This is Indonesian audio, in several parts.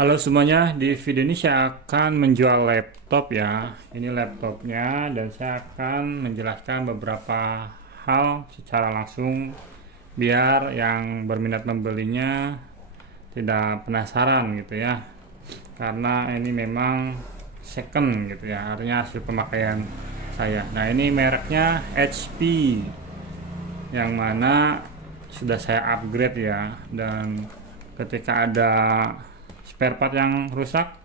Halo semuanya, di video ini saya akan menjual laptop ya. Ini laptopnya dan saya akan menjelaskan beberapa hal secara langsung biar yang berminat membelinya tidak penasaran gitu ya. Karena ini memang second gitu ya, artinya hasil pemakaian saya. Nah, ini mereknya HP yang mana sudah saya upgrade ya, dan ketika ada spare part yang rusak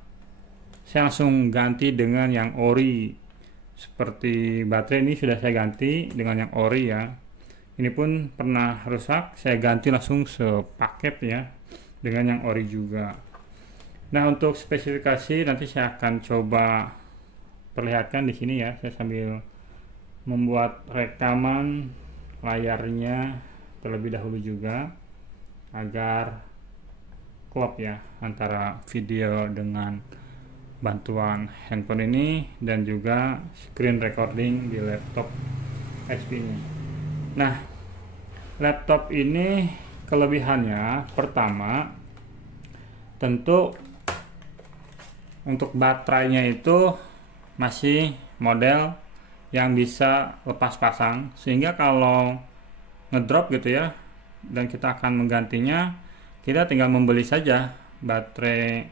saya langsung ganti dengan yang ori. Seperti baterai ini sudah saya ganti dengan yang ori ya, ini pun pernah rusak saya ganti langsung sepaket ya dengan yang ori juga. Nah, untuk spesifikasi nanti saya akan coba perlihatkan di sini ya, saya sambil membuat rekaman layarnya terlebih dahulu juga agar klop ya antara video dengan bantuan handphone ini dan juga screen recording di laptop HP ini. Nah, laptop ini kelebihannya pertama tentu untuk baterainya itu masih model yang bisa lepas pasang, sehingga kalau ngedrop gitu ya dan kita akan menggantinya, kita tinggal membeli saja baterai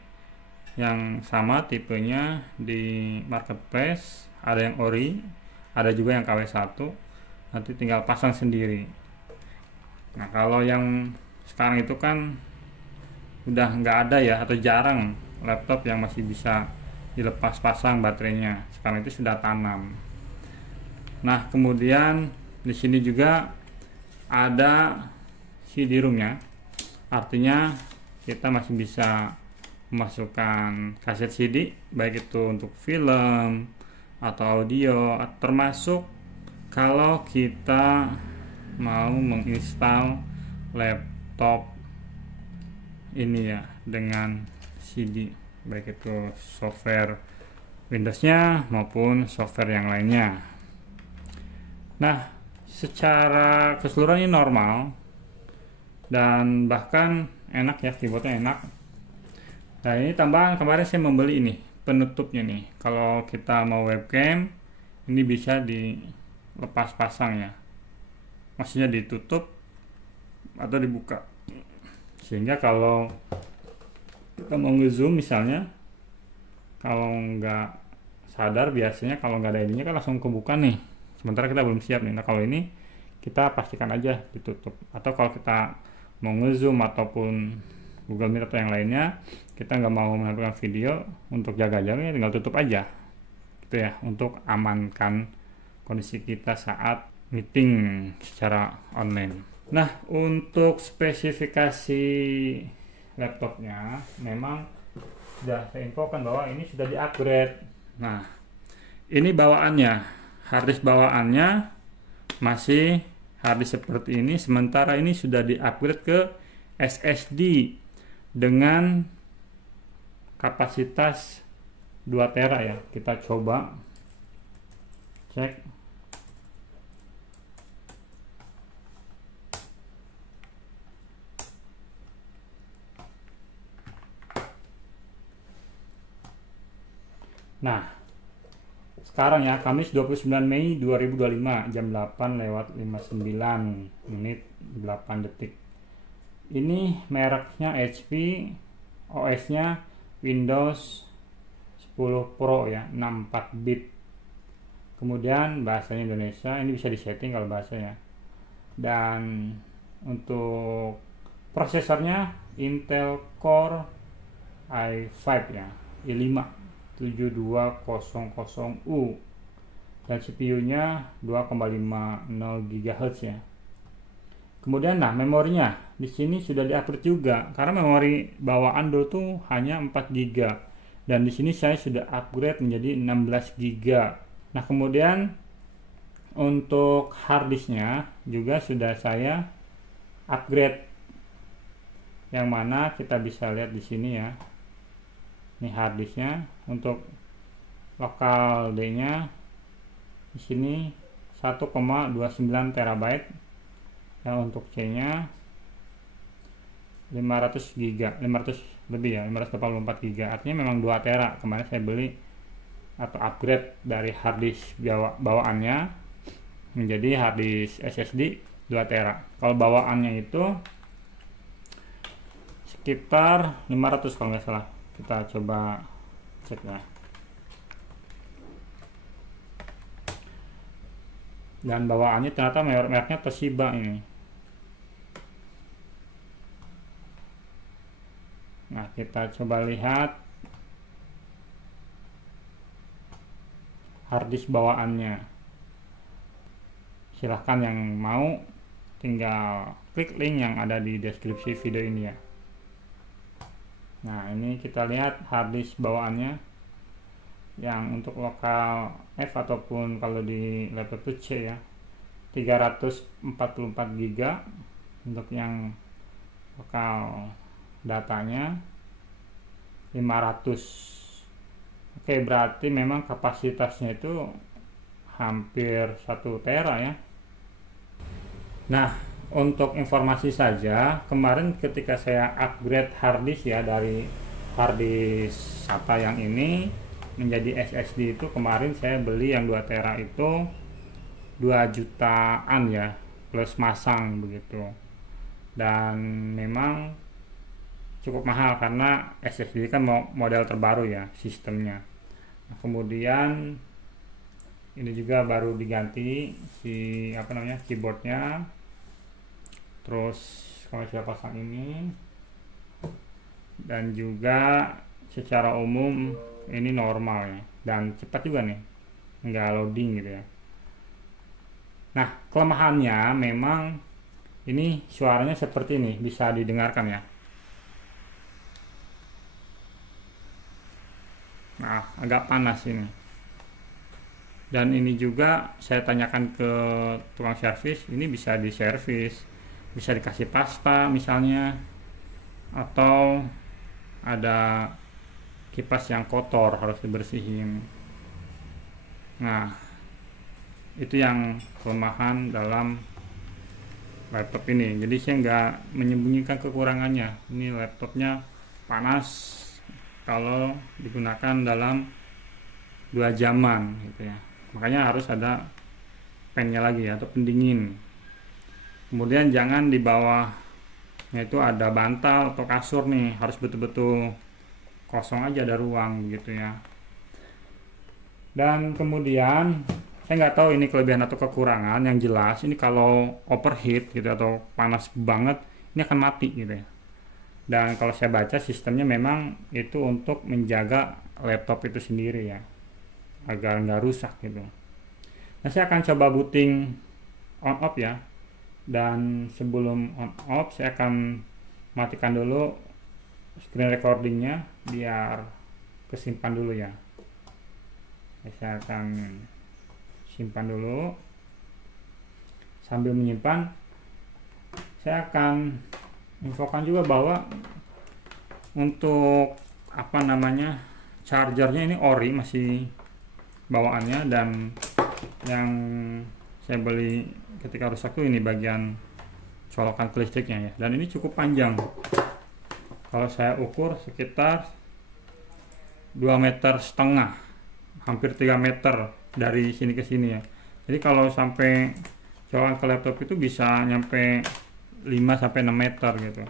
yang sama tipenya di marketplace. Ada yang ori, ada juga yang KW1, nanti tinggal pasang sendiri. Nah, kalau yang sekarang itu kan udah nggak ada ya, atau jarang laptop yang masih bisa dilepas pasang baterainya, sekarang itu sudah tanam. Nah, kemudian di sini juga ada CD-ROM-nya, artinya kita masih bisa memasukkan kaset CD, baik itu untuk film atau audio, termasuk kalau kita mau menginstal laptop ini ya dengan CD, baik itu software Windows-nya maupun software yang lainnya. Nah, secara keseluruhan ini normal dan bahkan enak ya, keyboardnya enak. Nah, ini tambahan kemarin saya membeli ini penutupnya nih, kalau kita mau webcam ini bisa dilepas pasang ya, maksudnya ditutup atau dibuka, sehingga kalau kita mau ngezoom misalnya, kalau nggak sadar biasanya kalau nggak ada ininya kan langsung kebuka nih, sementara kita belum siap nih. Nah, kalau ini kita pastikan aja ditutup, atau kalau kita mau ngezoom ataupun Google Meet atau yang lainnya, kita nggak mau menampilkan video, untuk jaga-jaga tinggal tutup aja gitu ya, untuk amankan kondisi kita saat meeting secara online. Nah, untuk spesifikasi laptopnya memang sudah saya infokan bahwa ini sudah di-upgrade. Nah, ini bawaannya, harddisk bawaannya masih harddisk seperti ini, sementara ini sudah di-upgrade ke SSD dengan kapasitas 2 tera ya. Kita coba cek. Nah, sekarang ya, Kamis 29 Mei 2025 jam 8:59 menit 8 detik. Ini mereknya HP, OS-nya Windows 10 Pro ya, 64 bit. Kemudian bahasanya Indonesia, ini bisa disetting kalau bahasanya. Dan untuk prosesornya Intel Core i5 ya, i5 7200U, dan CPU-nya 2,50 GHz ya. Kemudian nah, memorinya di sini sudah di-upgrade juga, karena memori bawaan dulu tuh hanya 4 GB dan di sini saya sudah upgrade menjadi 16 GB. Nah, kemudian untuk harddisknya juga sudah saya upgrade, yang mana kita bisa lihat di sini ya. Ini harddisknya, untuk lokal D-nya di sini 1,29 TB ya, untuk C-nya 500 GB, 500 lebih ya, 584 GB, artinya memang 2 tera. Kemarin saya beli atau upgrade dari harddisk bawaannya menjadi harddisk SSD 2 tera. Kalau bawaannya itu sekitar 500 kalau nggak salah. Kita coba cek ya. Dan bawaannya ternyata mereknya Toshiba ini. Nah, kita coba lihat harddisk bawaannya. Silahkan yang mau tinggal klik link yang ada di deskripsi video ini ya. Nah, ini kita lihat harddisk bawaannya yang untuk lokal F ataupun kalau di laptop itu C ya, 344 GB. Untuk yang lokal datanya 500. Oke, berarti memang kapasitasnya itu hampir 1 tera ya. Nah, untuk informasi saja, kemarin ketika saya upgrade harddisk ya dari harddisk SATA yang ini menjadi SSD itu, kemarin saya beli yang 2 tera itu 2 jutaan ya, plus masang begitu. Dan memang cukup mahal karena SSD kan model terbaru ya sistemnya. Nah, kemudian ini juga baru diganti si keyboardnya. Terus kalau saya pasang ini, dan juga secara umum ini normal ya, dan cepat juga nih, nggak loading gitu ya. Nah, kelemahannya memang ini suaranya seperti ini, bisa didengarkan ya. Nah, agak panas ini. Dan ini juga saya tanyakan ke tukang servis, ini bisa diservis, bisa dikasih pasta misalnya, atau ada kipas yang kotor harus dibersihin. Nah, itu yang kelemahan dalam laptop ini. Jadi saya nggak menyembunyikan kekurangannya. Ini laptopnya panas kalau digunakan dalam 2 jaman gitu ya. Makanya harus ada pennya lagi atau pendingin. Kemudian jangan di bawahnya itu ada bantal atau kasur nih, harus betul-betul kosong aja, ada ruang gitu ya. Dan kemudian saya nggak tahu ini kelebihan atau kekurangan, yang jelas ini kalau overheat gitu atau panas banget ini akan mati gitu ya. Dan kalau saya baca sistemnya memang itu untuk menjaga laptop itu sendiri ya, agar nggak rusak gitu. Nah, saya akan coba booting on off ya. Dan sebelum on off saya akan matikan dulu screen recordingnya biar kesimpan dulu ya. Saya akan simpan dulu. Sambil menyimpan, saya akan infokan juga bahwa untuk chargernya ini ori masih bawaannya, dan yang saya beli ketika rusak tuh ini bagian colokan listriknya ya, dan ini cukup panjang. Kalau saya ukur sekitar 2,5 meter, hampir 3 meter dari sini ke sini ya. Jadi kalau sampai colokan ke laptop itu bisa nyampe 5-6 meter gitu,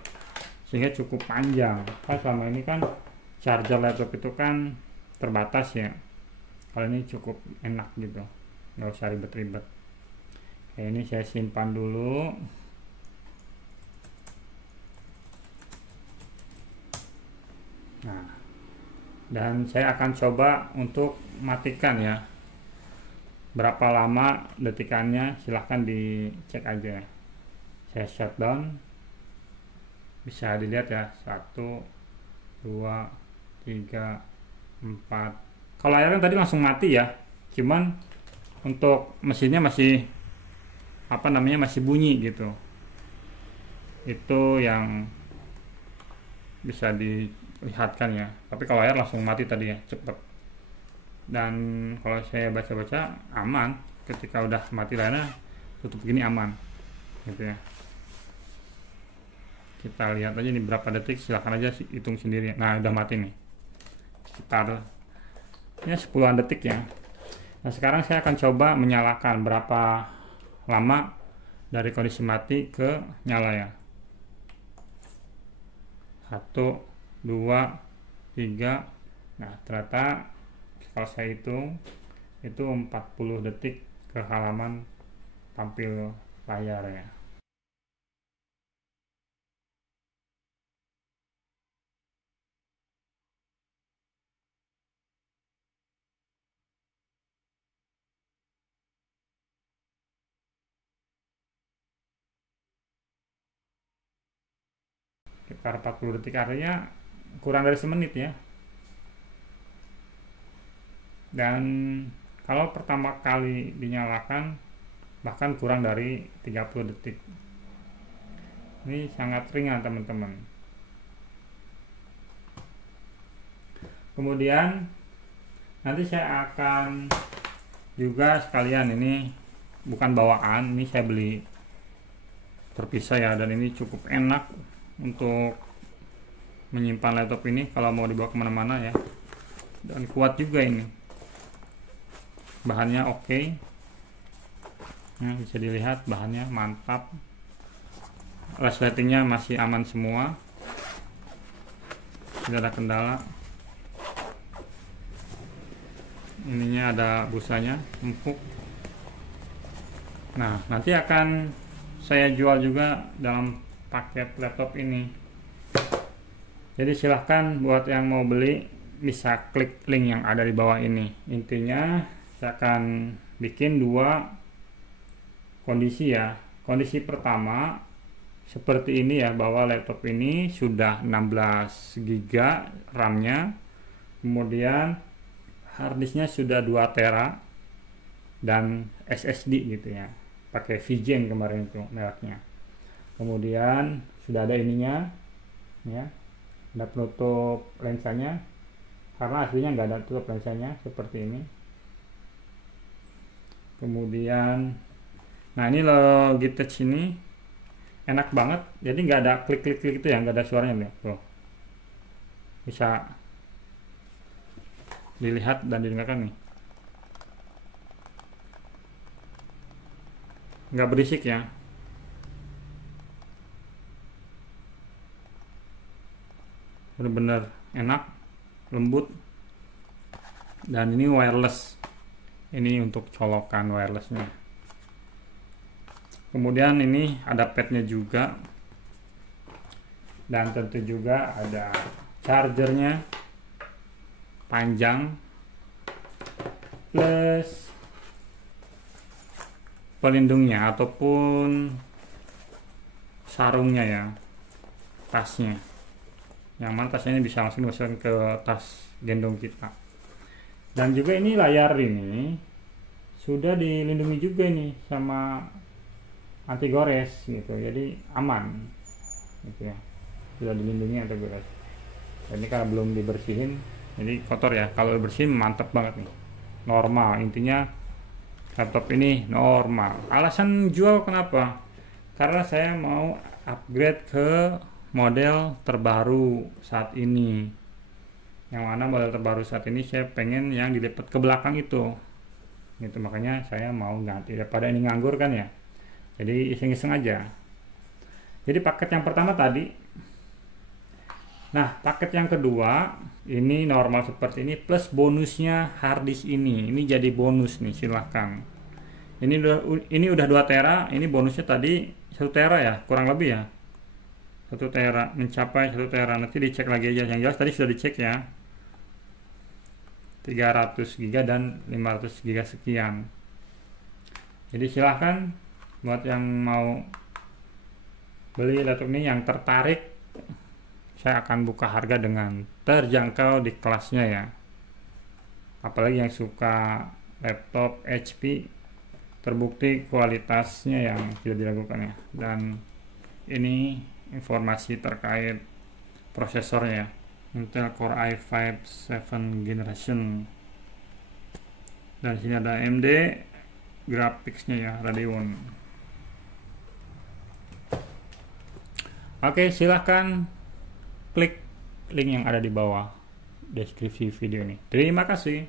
sehingga cukup panjang. Kan selama ini kan charger laptop itu kan terbatas ya, kalau ini cukup enak gitu, nggak usah ribet-ribet. Oke, ini saya simpan dulu. Nah, dan saya akan coba untuk matikan ya. Berapa lama detikannya silahkan dicek aja. Saya shutdown, bisa dilihat ya, 1, 2, 3, 4. Kalau layarnya tadi langsung mati ya, cuman untuk mesinnya masih masih bunyi gitu. Itu yang bisa dilihatkan ya. Tapi kalau layar langsung mati tadi ya, cepet. Dan kalau saya baca-baca aman, ketika udah mati layarnya tutup gini aman gitu ya. Kita lihat aja nih berapa detik, silahkan aja hitung sendiri. Nah, udah mati nih, sekitar ya 10-an detik ya. Nah, sekarang saya akan coba menyalakan berapa lama dari kondisi mati ke nyala ya. 1, 2, 3. Nah, ternyata kalau saya hitung itu 40 detik ke halaman tampil layar ya. Sekitar 40 detik, artinya kurang dari semenit ya. Dan kalau pertama kali dinyalakan bahkan kurang dari 30 detik. Ini sangat ringan teman-teman. Kemudian nanti saya akan juga sekalian, ini bukan bawaan, ini saya beli terpisah ya, dan ini cukup enak untuk menyimpan laptop ini kalau mau dibawa kemana-mana ya, dan kuat juga ini, bahannya oke. Nah, bisa dilihat bahannya mantap, resletingnya masih aman semua, tidak ada kendala. Ininya ada busanya empuk. Nah, nanti akan saya jual juga dalam paket laptop ini. Jadi silahkan buat yang mau beli bisa klik link yang ada di bawah ini. Intinya saya akan bikin 2 kondisi ya. Kondisi pertama seperti ini ya, bahwa laptop ini sudah 16 GB RAM-nya, kemudian harddisknya sudah 2 tera dan SSD gitu ya, pakai VGen kemarin itu mereknya. Kemudian sudah ada ininya ya, ada penutup lensanya, karena aslinya nggak ada tutup lensanya seperti ini. Kemudian nah, ini Logitech ini enak banget, jadi nggak ada klik-klik itu ya, nggak ada suaranya nih tuh, bisa dilihat dan didengarkan nih, nggak berisik ya. Bener-bener enak, lembut, dan ini wireless, ini untuk colokan wirelessnya. Kemudian ini ada padnya juga, dan tentu juga ada chargernya panjang, plus pelindungnya ataupun sarungnya ya, tasnya, yang mana tasnya ini bisa langsung dimasukkan ke tas gendong kita. Dan juga ini layar ini sudah dilindungi juga nih sama anti gores gitu, jadi aman gitu ya, sudah dilindungi anti gores. Ini karena belum dibersihin jadi kotor ya, kalau dibersihin mantep banget nih, normal. Intinya laptop ini normal. Alasan jual kenapa? Karena saya mau upgrade ke model terbaru saat ini, yang mana model terbaru saat ini saya pengen yang dilipat ke belakang itu gitu, makanya saya mau ganti daripada ini nganggur kan ya, jadi iseng-iseng aja. Jadi paket yang pertama tadi. Nah, paket yang kedua ini normal seperti ini, plus bonusnya harddisk ini jadi bonus nih, silahkan. Ini udah 2 tera, ini bonusnya tadi 1 tera ya, kurang lebih ya, 1 tera, mencapai 1 tera. Nanti dicek lagi aja, yang jelas tadi sudah dicek ya, 300 GB dan 500 GB sekian. Jadi silahkan buat yang mau beli laptop ini, yang tertarik, saya akan buka harga dengan terjangkau di kelasnya ya. Apalagi yang suka laptop HP, terbukti kualitasnya yang sudah dilakukan ya. Dan ini informasi terkait prosesornya, Intel Core i5 7 generation, dan sini ada AMD graphicsnya ya, Radeon. Oke, silahkan klik link yang ada di bawah deskripsi video ini. Terima kasih.